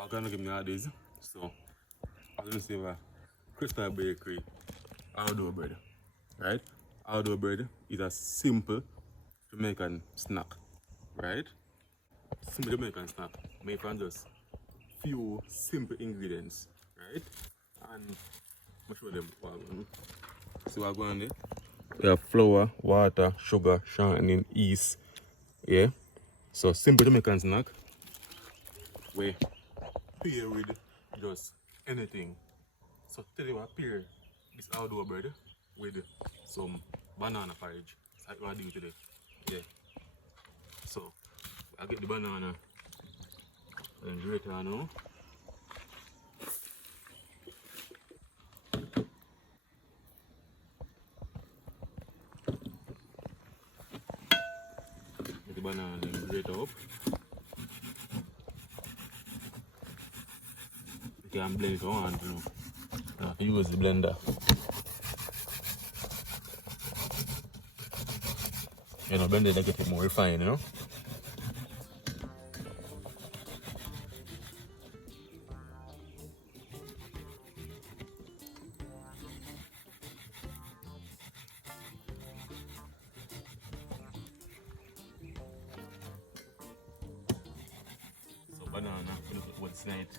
I'm gonna give me all these. So I'm gonna say Crystal Bakery sourdough bread. Right? Sourdough bread is a simple Jamaican snack. Right? Simple Jamaican snack made from just few simple ingredients. Right? And I'll show them what I'm going to. See what I'm going to do? We have flour, water, sugar, shortening, yeast. Yeah? So simple Jamaican snack. We pair with just anything. So today we pair this sourdough bread with some banana porridge. That's what I do today. Yeah. So I get the banana and grate it now. Get the banana and grate it up. You can blend it on, you know. You have to use the blender. You know, blend it to get it more refined, you know. So banana, look at what's in it.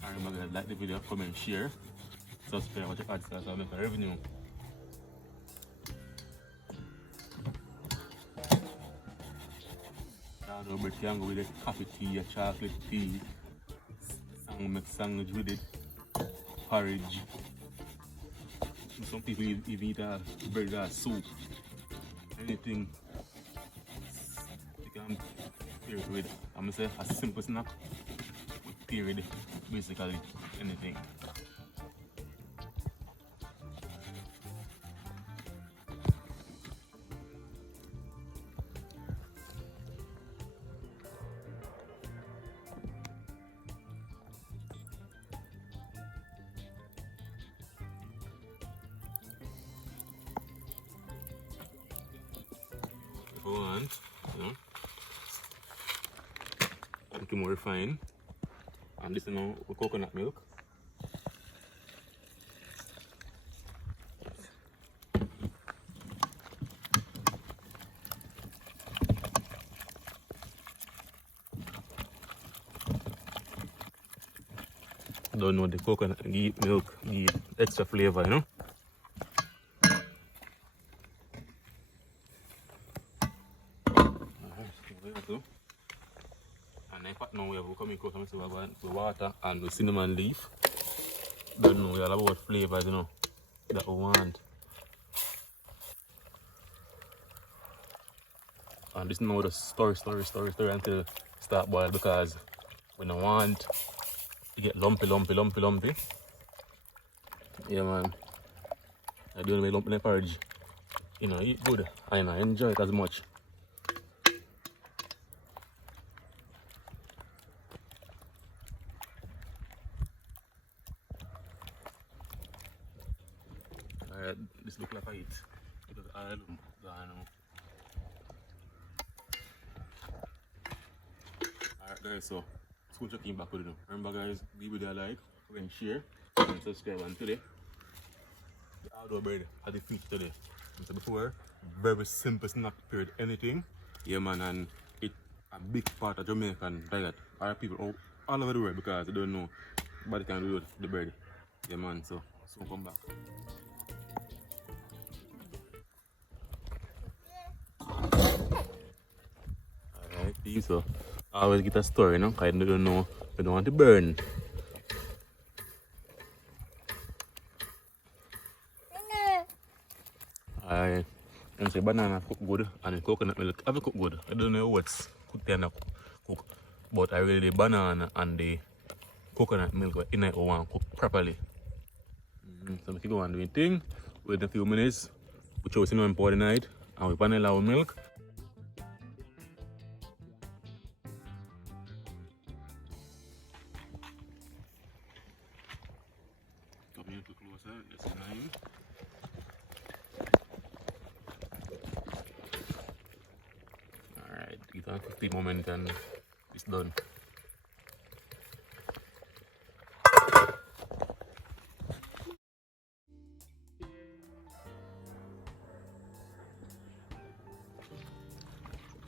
I remember guys, like the video, comment, share, subscribe, watch your ads so I make a revenue. Sourdough bread can go with it, coffee tea, chocolate tea, make sandwich with it, porridge. Some people even eat bread as soup. Anything you can pair it with. I'm gonna say a simple snack. Period, basically anything. If you want, you know, make it more refined. And this is now with coconut milk. Don't know the coconut milk give extra flavor, you know. And then now we have coming close with water and with cinnamon leaf. Don't know we all about flavors, you know, that we want. And this now just stir until it start boil because we don't want to get lumpy. Yeah man. I don't make lumpy in porridge. You know, eat good and I enjoy it as much. Alright, this look like I eat because I don't know. Alright guys, so soon checking back with you. Remember guys, give it a like, comment, share, and subscribe. And today, the sourdough bread at the feet today. So before, very simple snack prepared anything. Yeah man, and it's a big part of Jamaican diet. Our people all over the world because they don't know what they can do with the bread. Yeah man, so soon come back. Alright, so I always get a story, you know, because I don't know, I don't want to burn. I say banana cook good and the coconut milk have cook good. I don't know what's cooked and cook, but I really the banana and the coconut milk in it want cook properly. So I keep on doing thing. Wait a few minutes, put your cinnamon powder in it and we vanilla with milk. That's nine. Alright, give it 50 moments and it's done.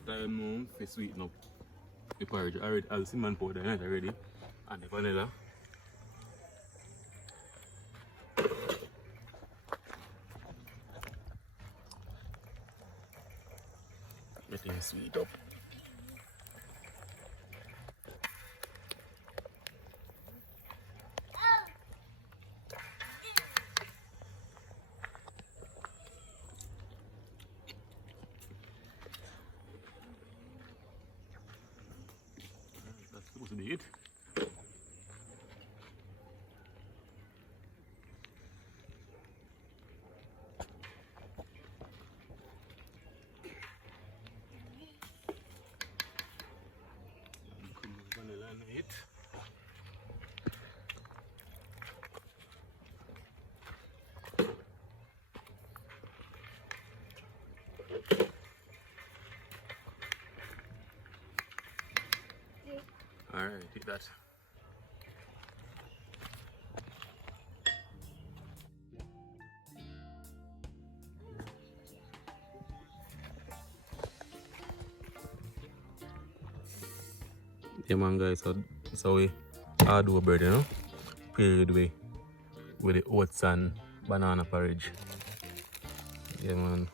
Time now to sweeten up the porridge. Already, I'll cinnamon powder in it already, and the vanilla. Getting sweet up. That's supposed to be it. Vanilla in it. Alright, take that. Yeah man guys, so we do bread, you know, paired with the oats and banana porridge. Yeah man.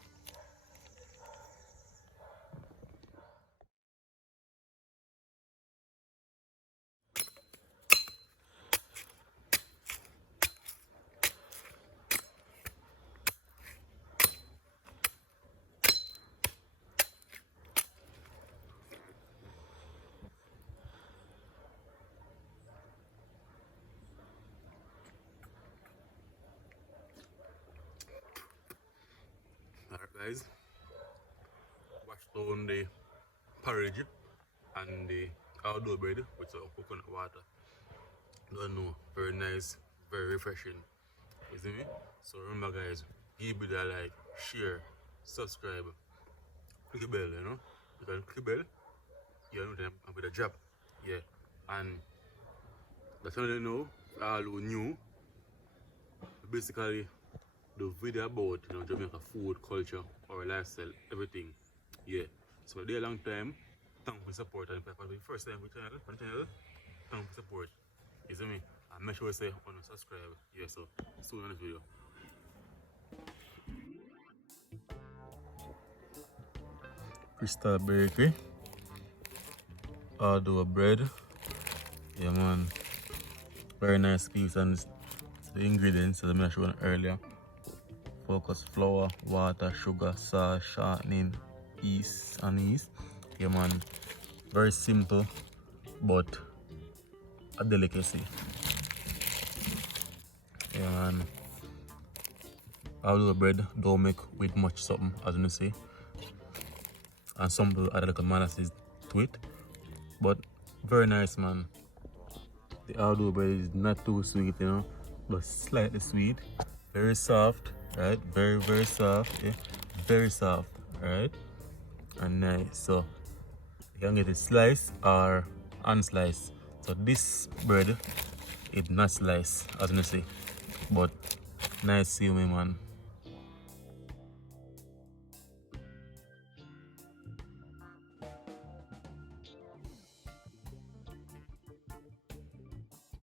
Alright guys, wash down the porridge and the outdoor bread with some coconut water. Don't know, very nice, very refreshing. You see me? So remember guys, give it a like, share, subscribe, click the bell, you know? You can click the bell, you know, then I'm with a drop. Yeah. And that's all you know, all who new, basically the video about, you know, Jamaica food, culture, our lifestyle, everything. Yeah. So a long time, thank for support, and if it's the first time on the channel, thank for support. You see me? And make sure you say on subscribe. Yeah, so see you on this video. Crystal Bakery. Outdoor bread. Yeah man. Very nice piece, and the ingredients that I showed earlier. Focus flour, water, sugar, salt, shortening, yeast and yeast. Yeah man. Very simple but a delicacy. Yeah man. Outdoor bread don't make with much something, as you see. And some people add a little molasses to it. But very nice man. The outdoor bread is not too sweet, you know, but slightly sweet. Very soft, right? Very, very soft. Yeah? Very soft, right? And nice. So you can get it sliced or unsliced. So this bread is not sliced, as you see. But nice, see me man.